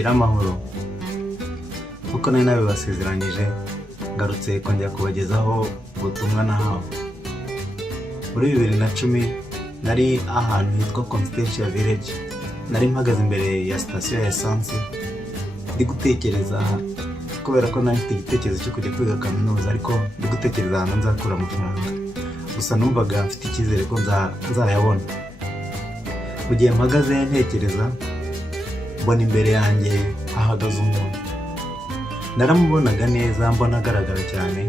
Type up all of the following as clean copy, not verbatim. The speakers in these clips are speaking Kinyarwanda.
mugira amahoro. Uko nari nabibasezeranyije ngarutse kongera kubagezaho ubutumwa nahawe. Muri 2010 nari ahantu hitwa Constitution Village. Nari mpagaze imbere ya station ya essence ndi gutekereza, kubera ko nari mfite igitekerezo cyo kujya kwiga kaminuza, ariko ndi gutekereza ahantu nzakura amafaranga. Gusa numvaga mfite icyizere ko nzayabona. Mu gihe mpagaze ntekereza, mbona imbere yanjye hahagaze umuntu. Naramubonaga neza, mbona agaragara cyane,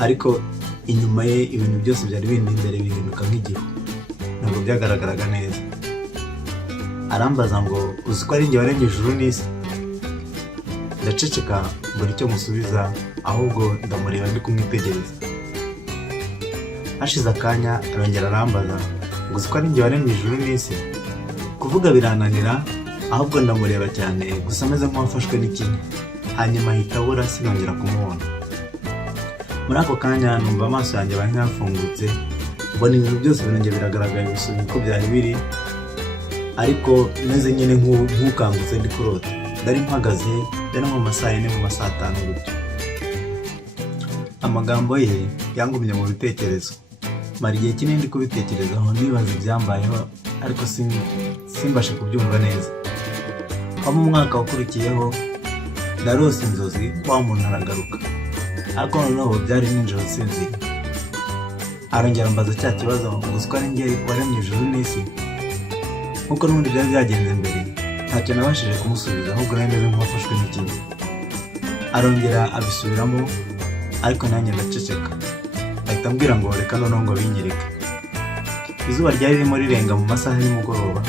ariko inyuma ye ibintu byose byari bindi imbere bihinduka nk'igihu. Ntabwo byagaragaraga neza. Arambaza ngo uzi ko ari njye waremye ijuru n'isi? Ndaceceka mbura icyo musubiza, ahubwo ndamureba ndi kumwitegereza. Hashize akanya arongera arambaza ngo uzi ko ari njye waremye ijuru n'isi? Kuvuga birananira, ahubwo ndamureba cyane, gusa ameze nk'uwafashwe n'ikinya. Hanyuma ahita abura, sinongera kumubona. Muri ako kanya numva amaso yanjye abaye nk'afungutse, mbona ibintu byose birongera biragaragara bisubiye uko byari biri, ariko meze nyine nk'ukangutse ndi kurota. Ndari mpagaze, yari mu masaha 4 mu masaha 5 gutyo. Amagambo ye yangumye mu bitekerezo. Mara igihe kinini ndi kubitekerezaho, nibaza ibyambayeho, ariko simbashe kubyumva neza. Mu mwaka wakurikiyeho narose inzozi wa muntu aragaruka, ariko noneho byari nijoro sinzi. Arongera ambaza cya kibazo ngo uzi ko ari njye waremye ijuru n'isi? Nkuko n'ubundi byari byagenze mbere, ntacyo nabashije kumusubiza, ahubwo nari meze nk'uwafashwe n'ikinya. Arongera abisubiramo, ariko nanjye ndaceceka. Ahita ambwira ngo reka noneho ngo binyereke. Izuba ryari ririmo rirenga mu masaha y'umugoroba,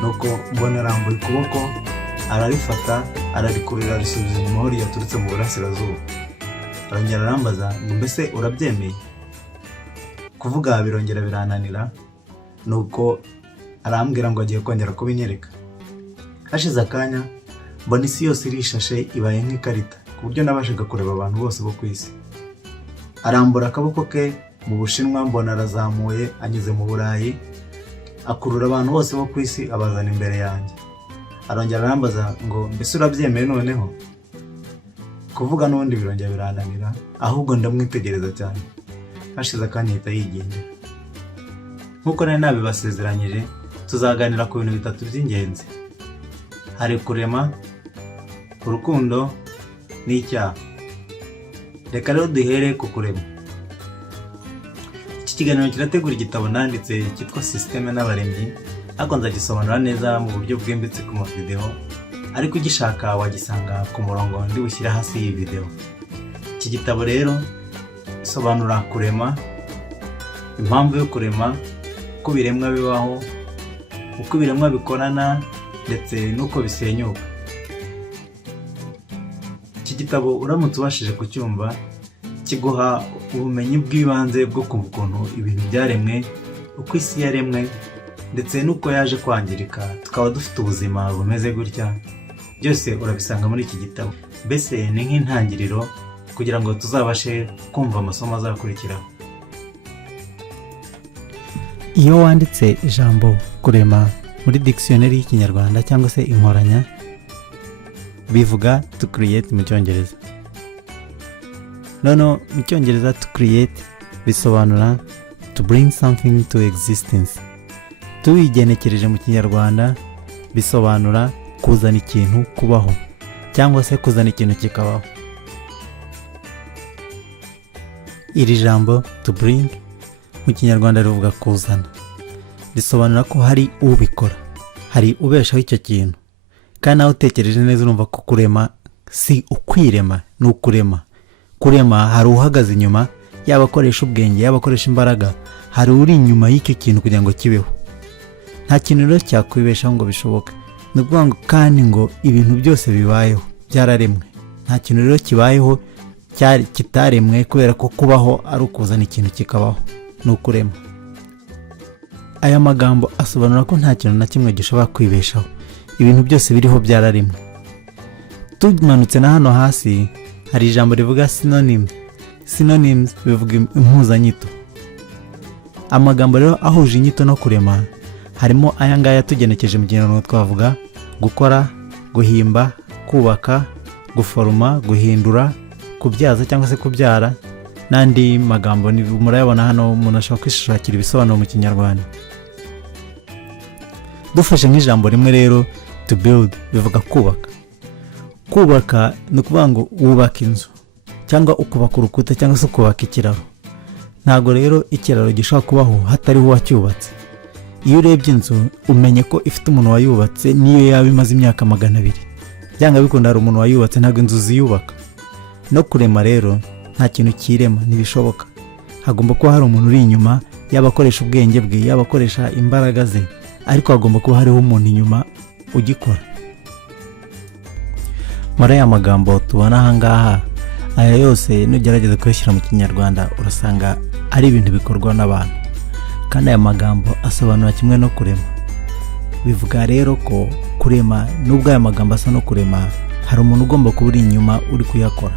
nuko mbona arambuye ukuboko, ararifata, ararikurira, arisubiza inyuma aho yaturutse mu burasirazuba. Arongera arambaza ngo mbese urabyemeye? Kuvuga birongera birananira, nuko arambwira ngo agiye kongera kubinyereka. Hashize akanya mbona isi yose irishashe, ibaye nk'ikarita, ku buryo nabashaga kureba abantu bose bo ku isi. Arambura akaboko ke mu Bushinwa, mbona arazamuye anyuze mu Burayi, akurura abantu bose bo ku isi abazana imbere yanjye. Arongera arambaza ngo mbese urabyemeye noneho? Kuvuga n'ubundi birongera birananira, ahubwo ndamwitegereza cyane. Hashize akanya ahita yigendera. Nkuko nari nabibasezeranyije, tuzaganira ku bintu 3 by'ingenzi: hari kurema, urukundo n'icyaha. Reka rero duhere ku kurema. Iki kiganiro kirategura igitabo nanditse cyitwa Systeme n'abaremyi, ariko nzagisobanura neza mu buryo bwimbitse ku mavideo, ariko ugishaka wagisanga ku murongo ndi bushyira hasi iyi video. Iki gitabo rero isobanura kurema, impamvu yo kurema, uko ibiremwa bibaho, uko ibiremwa bikorana, ndetse n'uko bisenyuka. Iki gitabo uramutse ubashije kucyumva, kiguha ubumenyi bw'ibanze bwo kumva ukuntu ibintu byaremwe, uko isi yaremwe, ndetse n'uko yaje kwangirika tukaba dufite ubuzima bumeze gutya. Byose urabisanga muri iki gitabo. Mbese ni nk'intangiriro kugira ngo tuzabashe kumva amasomo azakurikiraho. Iyo wanditse ijambo kurema muri dictionary y'Ikinyarwanda cyangwa se inkoranya, bivuga to create mu Cyongereza. Noneho mu Cyongereza to create bisobanura to bring something to existence. Tubigenekereje mu Kinyarwanda bisobanura kuzana ikintu kubaho, cyangwa se kuzana ikintu kikabaho. Iri jambo to bring mu Kinyarwanda rivuga kuzana. Risobanura ko hari ubikora, hari ubeshaho icyo kintu. Kandi nawe utekereje neza urumva ko kurema si ukwirema, ni ukurema. Kurema hari uhagaze inyuma, yaba akoresha ubwenge, yaba akoresha imbaraga, hari uri inyuma y'icyo kintu kugira ngo kibeho. Nta kintu rero cyakwibeshaho ngo bishoboke. Ni ukuvuga ngo kandi ngo ibintu byose bibayeho byararemwe. Nta kintu rero kibayeho kitaremwe, kubera ko kubaho ari ukuzana ikintu kikabaho, ni ukurema. Aya magambo asobanura ko nta kintu na kimwe gishobora kwibeshaho. Ibintu byose biriho byararemwe. Tumanutse na hano hasi hari ijambo rivuga synonyms. Synonyms bivuga impuzanyito. Amagambo rero ahuje inyito no kurema harimo aya ngaya tugenekeje mu Kinyarwanda twavuga gukora, guhimba, kubaka, guforoma, guhindura, kubyaza cyangwa se kubyara n'andi magambo murayabona hano. Umuntu ashobora kwishakira ibisobanuro mu Kinyarwanda. Dufashe nk'ijambo rimwe rero, to build bivuga kubaka. Kubaka ni ukuvuga ngo wubaka inzu cyangwa ukubaka urukuta cyangwa se ukubaka ikiraro. Ntabwo rero ikiraro gishobora kubaho hatariho uwacyubatse. Iyo urebye inzu umenye ko ifite umuntu wayubatse, niyo yaba imaze imyaka 200. Byanga bikunda hari umuntu wayubatse, ntabwo inzu ziyubaka. No kurema rero nta kintu kirema, ntibishoboka. Hagomba kuba hari umuntu uri inyuma, yaba akoresha ubwenge bwe, yaba akoresha imbaraga ze, ariko hagomba kuba hariho umuntu inyuma ugikora. Muri aya magambo tubona aha ngaha, aya yose nugerageza kuyashyira mu Kinyarwanda urasanga ari ibintu bikorwa n'abantu, kandi aya magambo asobanura kimwe no kurema. Bivuga rero ko kurema, nubwo aya magambo asa no kurema, hari umuntu ugomba kuba uri inyuma uri kuyakora,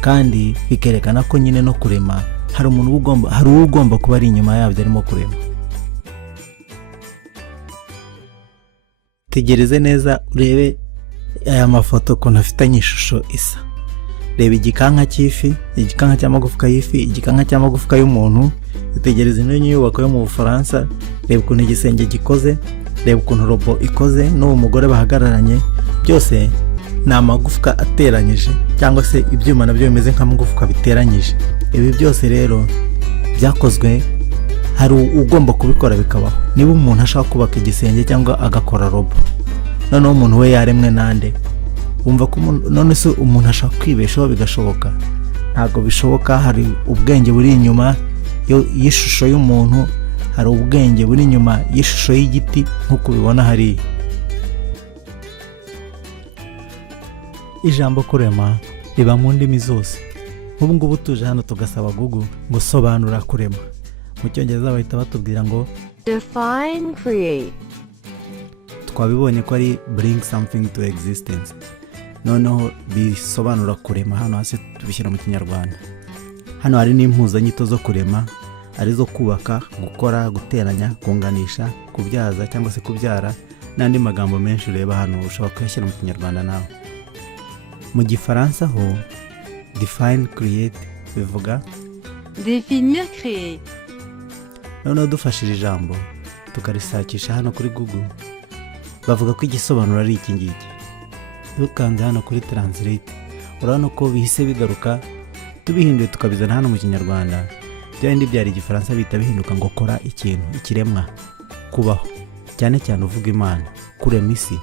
kandi bikerekana ko nyine no kurema hari ugomba kuba ari inyuma yabyo arimo kurema. Tegereze neza urebe aya mafoto ko afitanye ishusho isa. Reba igikanka cy'ifi, igikanka cy'amagufwa y'ifi, igikanka cy'amagufwa y'umuntu. Utegereze n'inyubako yo mu Bufaransa, reba ukuntu igisenge gikoze, reba ukuntu robo ikoze n'uwo mugore bahagararanye. Byose ni amagufwa ateranyije cyangwa se ibyuma nabyo bimeze nk'amagufwa biteranyije. Ibi byose rero byakozwe, hari ugomba kubikora bikabaho. Niba umuntu ashaka kubaka igisenge cyangwa agakora robo, noneho umuntu we yaremwe nande, wumva ko none se umuntu ashaka kwibeshaho bigashoboka? Ntabwo bishoboka. Hari ubwenge buri inyuma y'ishusho y'umuntu, hari ubwenge buri inyuma y'ishusho y'igiti nk'uko ubibona hariya. Ijambo kurema riba mu ndimi zose. Ubu ngubu tuje hano tugasaba Google ngo sobanura kurema. Mu Cyongereza bahita batubwira ngo define, create. Twabibonye ko ari bring something to existence. Noneho bisobanura kurema hano hasi tubishyira mu Kinyarwanda. Hano hari n'impuzanyito zo kurema, arizo kubaka, gukora, guteranya, kunganisha, kubyaza cyangwa se kubyara n'andi magambo menshi ureba hano ushobora kuyashyira mu Kinyarwanda nawe. Mu Gifaransa ho define, create bivuga Définir, créer. Noneho dufashije ijambo tukarisakisha hano kuri Google, bavuga ko igisobanuro ari iki ngiki. Dukanze hano kuri translate, urabona ko bihise bigaruka, tubihinduye tukabizana hano mu Kinyarwanda. Byandi byari Igifaransa bita bihinduka ngo kora ikintu, ikiremwa, kubaho. Cyane cyane uvuga Imana, kurema isi,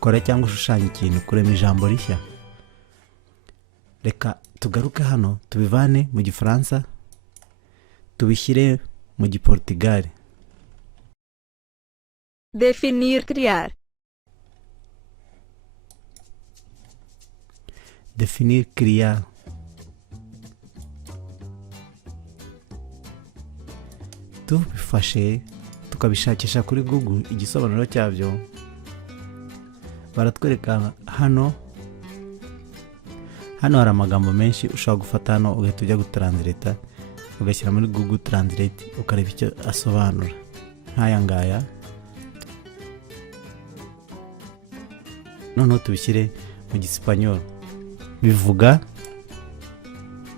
kora cyangwa ushushanya ikintu, kurema ijambo rishya. Reka tugaruke hano tubivane mu Gifaransa tubishyire mu Giportugal. Definir, criar. Definir, criar. Tubifashe tukabishakisha kuri Google igisobanuro cyabyo, baratwereka hano hari amagambo menshi ushobora gufata hano ugahita ujya gutranslate, ugashyira muri Google Translate ukareba icyo asobanura. Nk'aya ngaya noneho tubishyire mu Gisipanyol, bivuga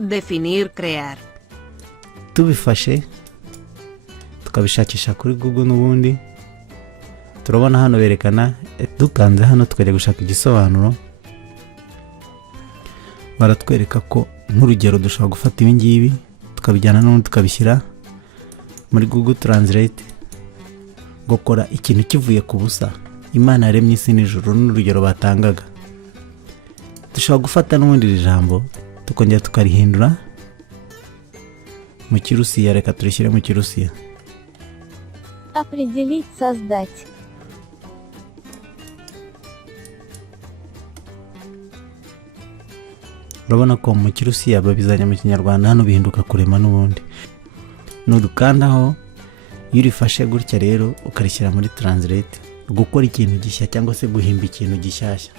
definir, crear. Tubifashe tukabishakisha kuri Google n'ubundi turabona hano berekana, dukanze hano tukajya gushaka igisobanuro, baratwereka ko nk'urugero dushobora gufata ibi ngibi tukabijyana n'ubundi tukabishyira muri Google Translate. Gukora ikintu kivuye ku busa, Imana yaremye isi n'ijuru n'urugero batangaga. Dushobora gufata n'ubundi iri jambo tukongera tukarihindura mu Kirusiya. Reka turishyire mu Kirusiya. Определить, создать. Urabona ko mu Kirusiya babizanya mu Kinyarwanda, hano bihinduka kurema n'ubundi. Nudukandaho iyo urifashe gutya rero ukarishyira muri Translate, gukora ikintu gishya cyangwa se guhimba ikintu gishyashya.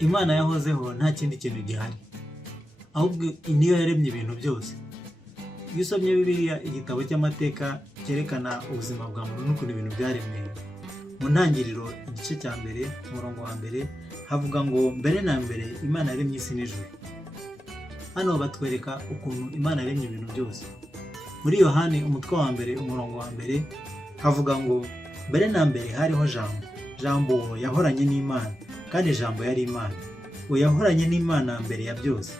Imana yahozeho nta kindi kintu gihari, ahubwo niyo yaremye ibintu byose. Iyo usomye Bibiliya, igitabo cy'amateka cyerekana ubuzima bwa muntu n'ukuntu ibintu byaremwe, mu ntangiriro igice cya mbere umurongo wa mbere havuga ngo mbere na mbere Imana yaremye isi n'ijuru. Hano batwereka ukuntu Imana yaremye ibintu byose. Muri Yohani umutwe wa mbere umurongo wa mbere havuga ngo mbere na mbere hariho jambo, jambo yahoranye n'Imana kandi jambo yari Imana. Uwo yahoranye n'Imana mbere ya byose.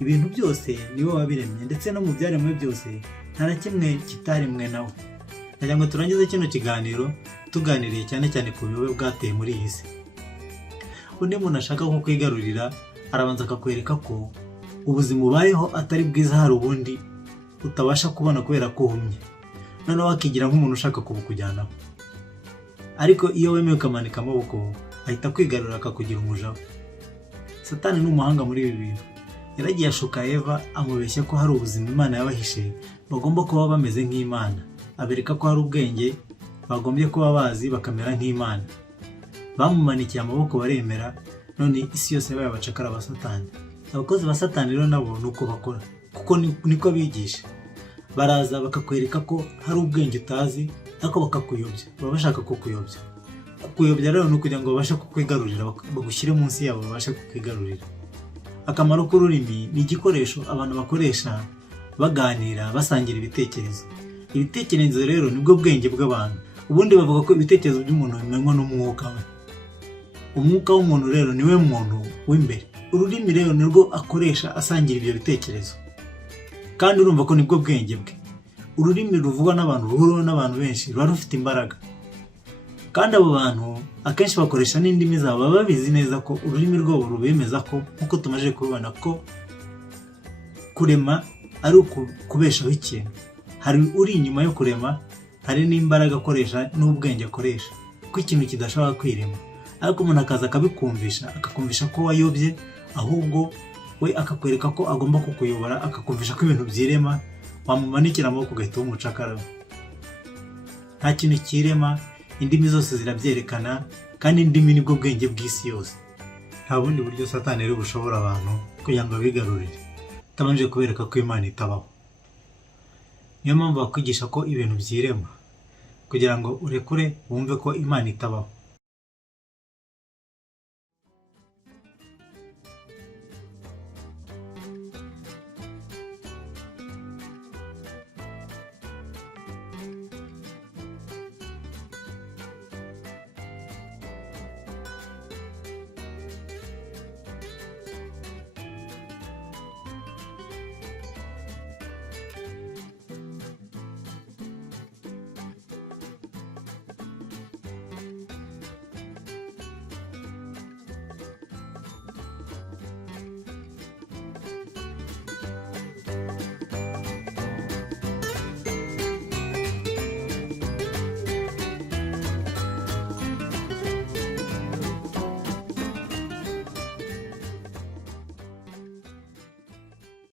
Ibintu byose niwe wabiremye ndetse no mu byaremwe byose nta na kimwe kitaremwe nawe. Nagira ngo turangize kino kiganiro tuganiriye cyane cyane ku buyobe bwateye muri iyi si. Undi muntu ashaka nko kwigarurira arabanza akakwereka ko ubuzima ubayeho atari bwiza, hari ubundi utabasha kubona kubera ko uhumye, noneho akigira nk'umuntu ushaka kubukujyanaho. Ariko iyo wemeye ukamanika amaboko ahita kwigarurira akakugira umuja we. Satani ni umuhanga muri ibi bintu. Yaragiye ashuka Eva amubeshya ko hari ubuzima Imana yabahishe bagomba kuba bameze nk'Imana, abereka ko hari ubwenge bagombye kuba bazi bakamera nk'Imana. Bamumanikiye amaboko baremera, none isi yose yabaye abacakara ba Satani. Abakozi ba Satani rero nabo nuko bakora, kuko niko bigisha. Baraza bakakwereka ko hari ubwenge utazi ariko bakakuyobya, baba bashaka kukuyobya. Kukuyobya rero ni ukugira ngo babashe kukwigarurira, bagushyire munsi yabo babashe kukwigarurira. Akamaro k'ururimi ni igikoresho abantu bakoresha baganira, basangira ibitekerezo. Ibitekerezo rero nibwo bwenge bw'abantu. Ubundi bavuga ko ibitekerezo by'umuntu bimenywa n'umwuka we. Umwuka w'umuntu rero niwe muntu w'imbere. Ururimi rero nirwo akoresha asangira ibyo bitekerezo, kandi urumva ko nibwo bwenge bwe. Ururimi ruvugwa n'abantu, ruhuriweho n'abantu benshi, ruba rufite imbaraga. Kandi abo bantu akenshi bakoresha n'indimi zabo, baba babizi neza ko ururimi rwabo rubemeza ko, nk'uko tumaze kubibona, ko kurema ari ukubeshaho ikintu. Hari uri inyuma yo kurema, hari n'imbaraga akoresha n'ubwenge akoresha, ko ikintu kidashobora kwirema. Ariko umuntu akaza akabikumvisha, akakumvisha ko wayobye, ahubwo we akakwereka ko agomba kukuyobora, akakumvisha ko ibintu byirema, wamumanikira amaboko ugahita umucakara. Nta kintu kirema, indimi zose zirabyerekana, kandi indimi nibwo bwenge bw'isi yose. Nta bundi buryo Satani rero bushobora abantu kugira ngo abigarurire atabanje kubereka ko Imana itabaho. Niyo mpamvu bakwigisha ko ibintu byirema, kugira ngo urekure wumve ko Imana itabaho.